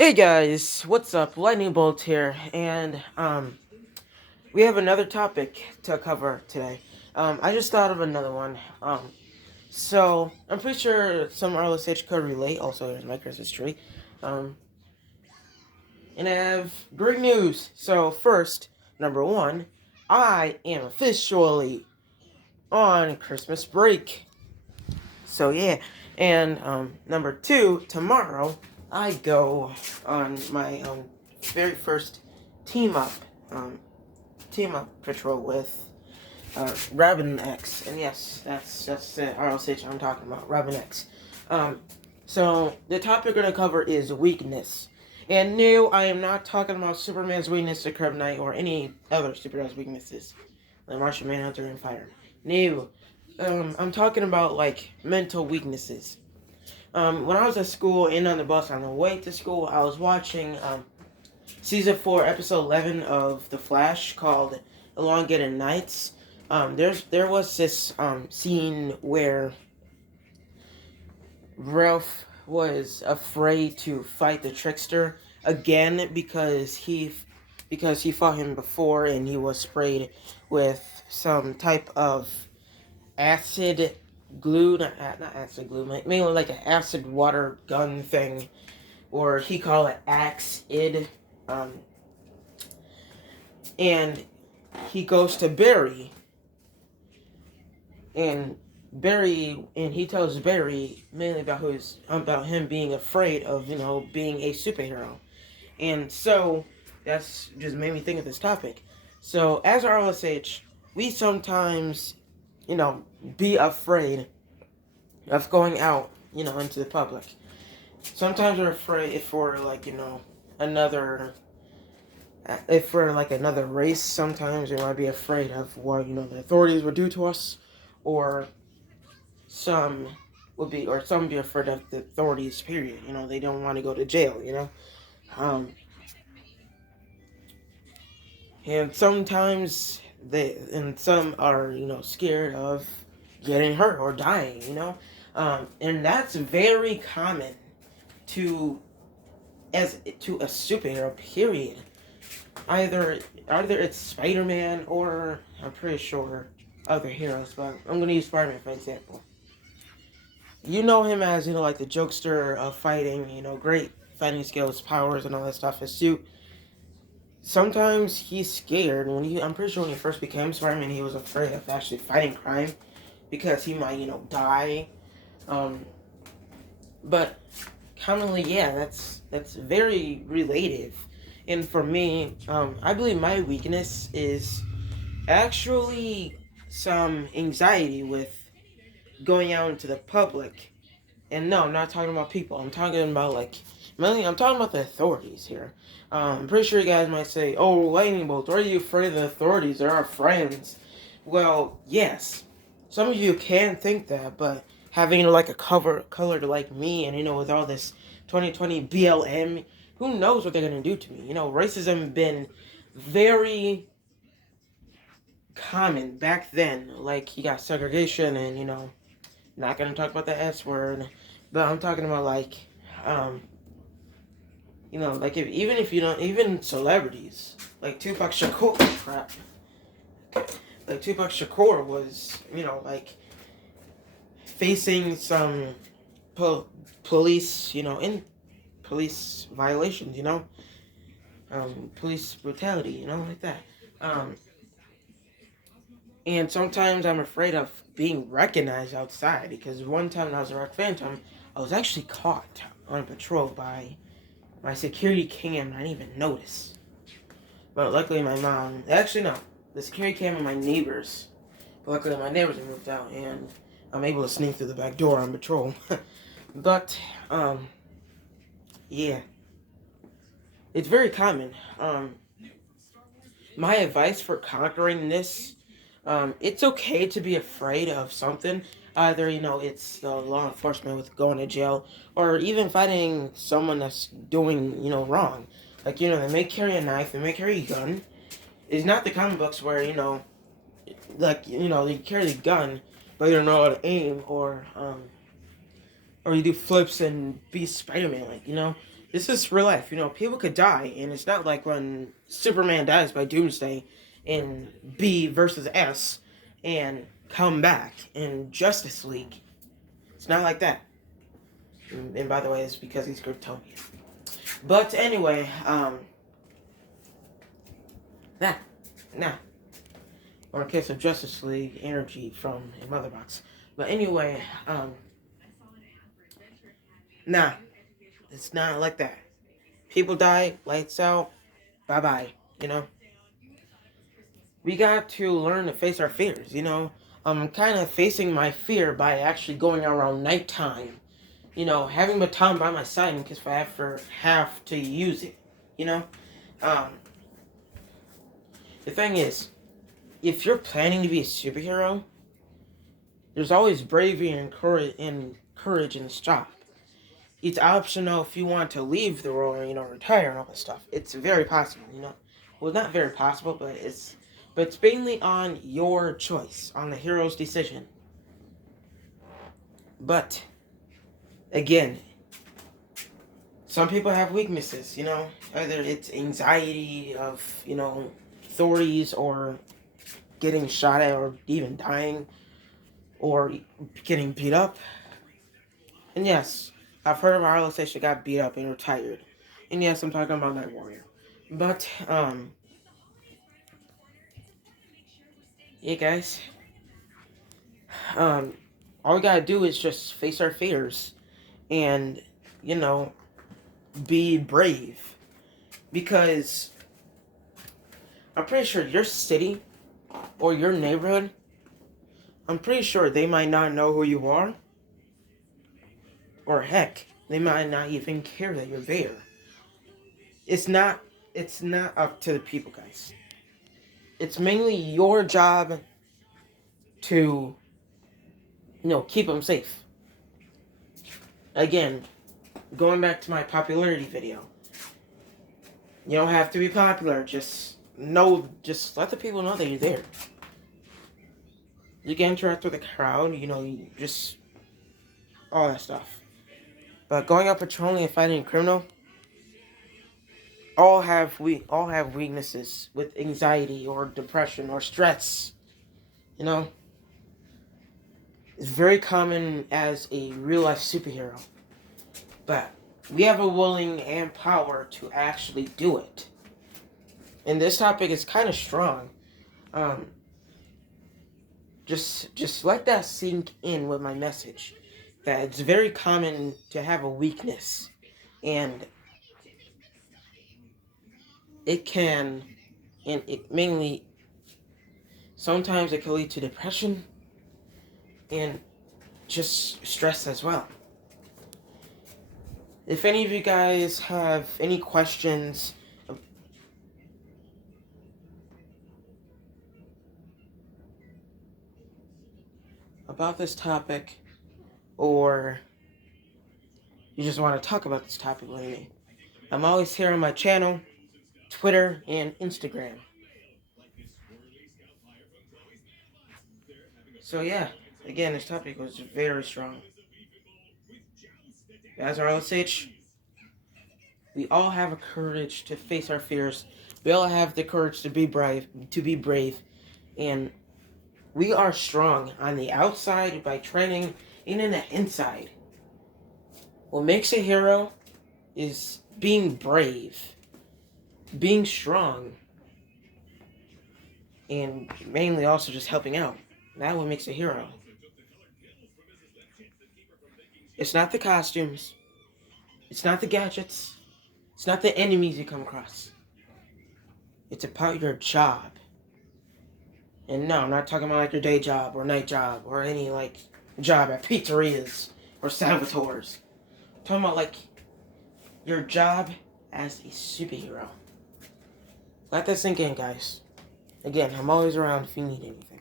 Hey guys, what's up? Lightning Bolt here, and we have another topic to cover today. I just thought of another one. So I'm pretty sure some RLSH could relate. Also, here's my Christmas tree. Um, and I have great news. So first, number one, I am officially on Christmas break. So yeah, and number two, tomorrow I go on my very first team up um, team up patrol with Robin X, and yes, that's the RLCH I'm talking about, Robin X. Um, so the topic we're gonna cover is weakness. And no, I am not talking about Superman's weakness to Kryptonite or any other superhero's weaknesses, like Martian Manhunter and Fire. No, I'm talking about like mental weaknesses. When I was at school and on the bus on the way to school, I was watching season 4, episode 11 of The Flash called Elongated Nights. There was this scene where Ralph was afraid to fight the Trickster again because he fought him before and he was sprayed with some type of acid glue, not acid glue, mainly like an acid water gun thing, or he called it Axe-id. Um, and he goes to Barry, and he tells Barry mainly about him being afraid of being a superhero, and so that's just made me think of this topic. So as RLSH, we sometimes be afraid of going out into the public. Sometimes we're afraid if we're like another if we're like another race. Sometimes we might be afraid of what the authorities would do to us, or some some be afraid of the authorities. Period. They don't want to go to jail. Um, and sometimes and some are scared of getting hurt or dying. And that's very common to to a superhero. Period. Either it's Spider-Man or I'm pretty sure other heroes, but I'm gonna use Spider-Man for example. You know him as like the jokester of fighting, great fighting skills, powers, and all that stuff. His suit. Sometimes he's scared I'm pretty sure when he first became Spider-Man, he was afraid of actually fighting crime because he might die. Um, but commonly, yeah, that's very relative. And for me, I believe my weakness is actually some anxiety with going out into the public. And no, I'm not talking about people. I'm talking about mainly I'm talking about the authorities here. I'm pretty sure you guys might say, "Oh, lightning bolts, why are you afraid of the authorities? They're our friends." Well, yes, some of you can think that, but having like a colored like me, and with all this 2020 BLM, who knows what they're gonna do to me? Racism been very common back then. Like you got segregation, and not gonna talk about the S word, but I'm talking about um, like even if you don't, even celebrities like Tupac Shakur, crap, like Tupac Shakur was, facing some po- police, in police violations, police brutality, like that. Um, and sometimes I'm afraid of being recognized outside because one time when I was a Rock Phantom, I was actually caught on patrol by my security cam, and I didn't even notice. But luckily, my mom. Actually, no. The security cam and my neighbors. But luckily, my neighbors have moved out, and I'm able to sneak through the back door on patrol. But, yeah. It's very common. My advice for conquering this, it's okay to be afraid of something. Either, it's the law enforcement with going to jail, or even fighting someone that's doing, wrong. Like, they may carry a knife, they may carry a gun. It's not the comic books where, they carry the gun, but you don't know how to aim, or you do flips and be Spider-Man, This is real life. You know, people could die, and it's not like when Superman dies by Doomsday in B versus S and come back in Justice League. It's not like that. And by the way, it's because he's Kryptonian. But anyway, now, or in case of Justice League energy from a mother box. But anyway, nah, it's not like that. People die, lights out, bye bye. You know, we got to learn to face our fears. You know, I'm kind of facing my fear by actually going around nighttime. You know, having baton by my side in case if I ever have to use it. You know, um, the thing is, if you're planning to be a superhero, there's always bravery and courage in this job. It's optional if you want to leave the role, you know, retire and all that stuff. It's very possible, you know. Well, not very possible, but it's mainly on your choice, on the hero's decision. But again, some people have weaknesses, you know. Either it's anxiety of, you know, authorities or getting shot at or even dying or getting beat up. And yes, I've heard of RLS that got beat up and retired. And yes, I'm talking about Night Warrior. But, yeah, guys. All we gotta do is just face our fears and, you know, be brave. Because I'm pretty sure your city or your neighborhood, I'm pretty sure they might not know who you are. Or heck, they might not even care that you're there. It's not up to the people, guys. It's mainly your job to, you know, keep them safe. Again, going back to my popularity video. You don't have to be popular. Just let the people know that you're there. You can interact with the crowd, you know, just all that stuff. But going out patrolling and fighting a criminal, all have weaknesses with anxiety or depression or stress. You know, it's very common as a real life superhero. But we have a willing and power to actually do it. And this topic is kind of strong. Just let that sink in with my message. That it's very common to have a weakness. And it can, and it mainly, sometimes it can lead to depression and just stress as well. If any of you guys have any questions about this topic, or you just want to talk about this topic with me, I'm always here on my channel, Twitter, and Instagram. So yeah, again, this topic was very strong. As RLSH, we all have a courage to face our fears. We all have the courage to be brave, and we are strong on the outside by training and in the inside. What makes a hero is being brave, being strong, and mainly also just helping out. That's what makes a hero. It's not the costumes. It's not the gadgets. It's not the enemies you come across. It's about your job. And no, I'm not talking about like your day job or night job or any like job at pizzerias or Salvatore's. I'm talking about like your job as a superhero. Let that sink in, guys. Again, I'm always around if you need anything.